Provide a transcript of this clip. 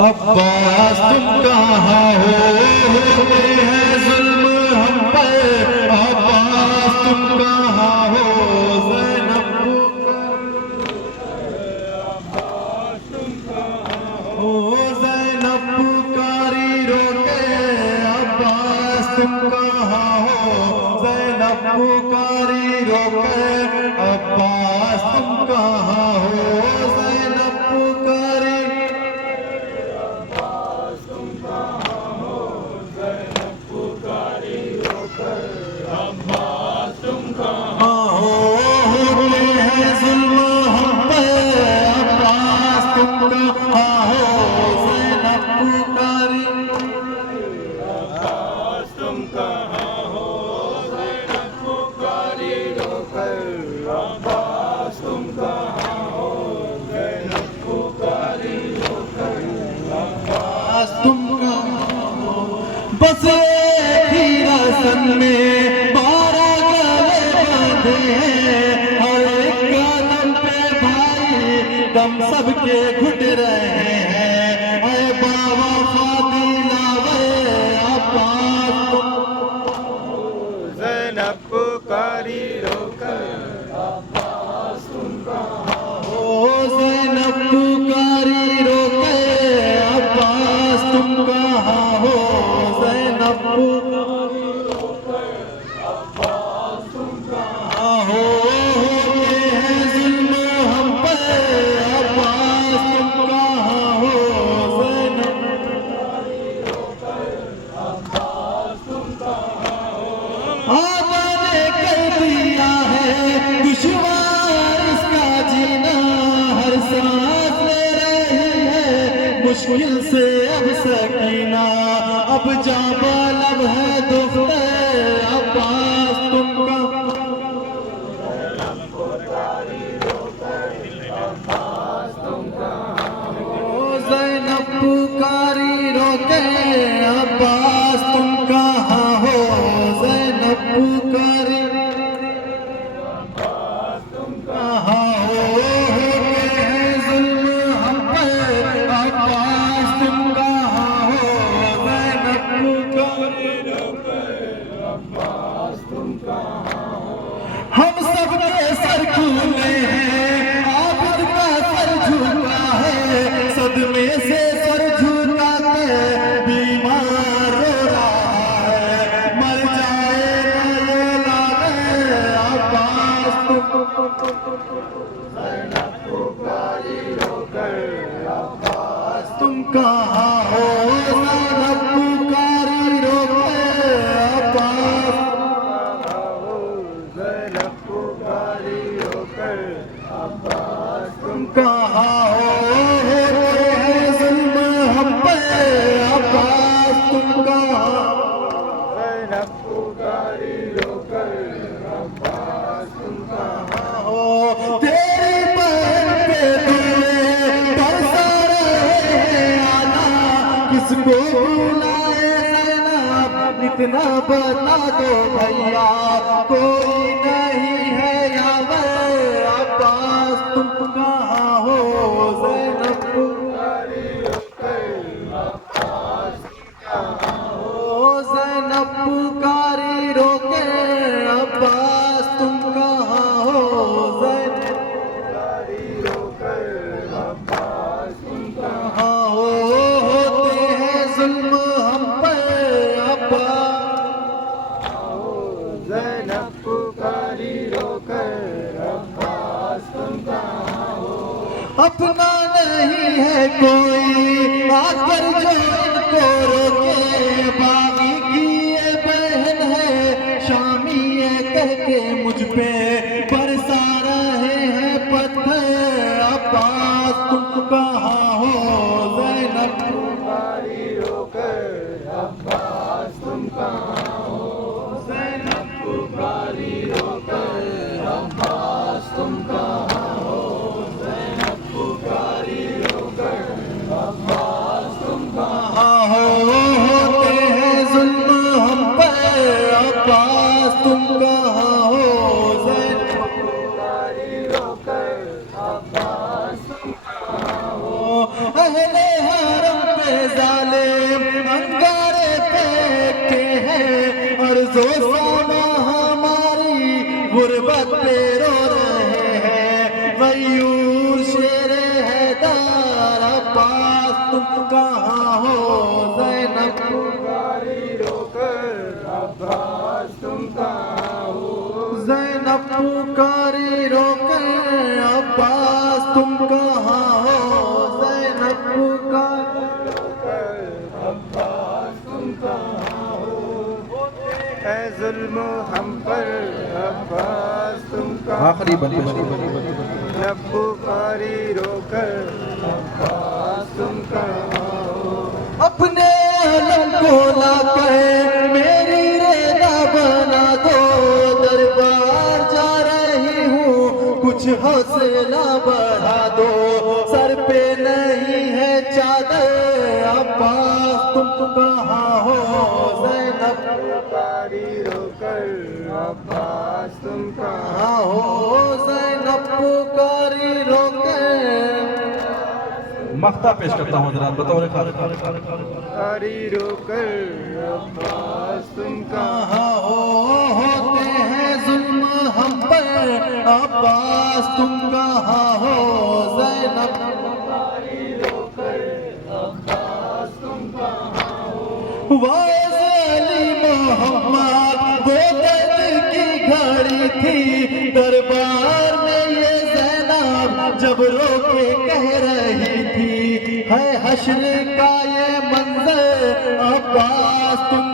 अब्बास तुम कहाँ हो, होते हैं जुल्म हम पर। अब्बास तुम कहाँ हो, ज़ैनब हो, ज़ैनब पुकारी रोके। अब्बास तुम कहाँ हो, ज़ैनब पुकारी रोके। अब्बास तुम कहाँ हो, ज़ैनब पुकारी। बस एक ही रस्म में 12 गले बांधे हैं। हर एक कदम पे भाई दम सबके घुट रहे हैं। अरे बाबा फादिलावे अब्बास ज़ैनब पुकारी रोकर। अब्बास तुम कहाँ हो, ज़ैनब पुकारी रोके। अब्बास तुम कहाँ हो, ज़ैनब पुकारी रोके। अब्बास तुम कहाँ हो, होते हैं जुल्म हम पर। अब्बास तुम कहाँ हो, ज़ैनब पुकारी रोके। अब्बास तुम कहाँ हो। आका ने कर दिया है दुश्वार इसका जीना। हर सांस ले रही है मुश्किल से अब सकीना। अब जाबालब है दुख्ते। अब्बास तुम ज़ैनब पुकारी रोके। अब्बास तुम कहाँ हो, ज़ैनब पुकारी कहाँ हो, होते हैं जुल्म हम पर। अब्बास तुम कहाँ हो, ज़ैनब पुकारी हम सबके सर खुले हैं, आबिद का सर झुका है। सदमे से सर झुका के बीमार रो रहा है। मर जाएगा ये लागे। अब्बास तुम कहाँ हो, ज़ैनब पुकारी रोके। अब्बास ज़ैनब पुकारी रोकर। अब्बास तुम कहाँ हो, होते हैं जुल्म हम पे। अब्बास तुम कहाँ ज़ैनब पुकारी रोकर। अब्बास तुम कहाँ हो। तेरी बहन पे दुए बरसा रहे हैं आना। किसको बुलाए ज़ैनब इतना बता दो भैया। कोई नहीं है यावर। अब्बास तुम कहाँ हो, ज़ैनब पुकारी हो, ज़ैनब पुकारी रोके। अब्बास तुम कहाँ हो, ज़ैनब कहाँ हो, होते हैं जुल्म हम पर। अब्बास ज़ैनब पुकारी रोकर। अब्बास तुम कहाँ हो। अपना नहीं है कोई आकर जो इनको रोके। बागी की ये बहन है शामी ये कह के मुझ पे बरसा रहे हैं पत्थर। अब्बास तुम कहाँ हो, ज़ैनब पुकारी रोकर। अब्बास तुम कहाँ हो, ज़ैनब पुकारी रोकर। अब्बास तुम कहाँ हो, ज़ैनब पुकारी रोकर। अब्बास तुम कहाँ हो, होते हैं जुल्म हम पर। अब्बास तुम कहाँ हो, ज़ैनब पुकारी रोकर। अब्बास तुम कहाँ हो। अहले हरम जो सामा हमारी गुर्बत पे रो रहे हैं। मयूर शेरे हैदर अब्बास तुम कहाँ हो? ज़ैनब पुकारी रोकर अब्बास तुम कहाँ हो? ज़ैनब पुकारी रोकर अब्बास तुम कहाँ हो? ज़ैनब पुकारी अब्बास तुम कहाँ हो? है जुल्म हम पर अब्बास तुम कहाँ आखिरी बंद न पुकारी रोकर अब्बास तुम कहाँ हो? अपने अलम को लाकर मेरी रेदा बना दो। दरबार जा रही हूँ कुछ हौसला बढ़ा दो। सर पे नहीं है चादर अब्बास तुम कहाँ हो? ज़ैनब पुकारी रोकर अब्बास तुम कहाँ कहाँ हो? ज़ैनब पुकारी रोकर मख्ता पेश करता हूँ जरा बतौर पुकारी रोकर अब्बास तुम कहाँ कहाँ हो? होते हैं जुल्म हम पर अब्बास तुम कहाँ हो? ज़ैनब वाइस अली मोहम्मद वो दर्द की घड़ी थी। दरबार में ये ज़ैनब जब रो के कह रही थी, है हश्र का ये मंजर अब्बास तुम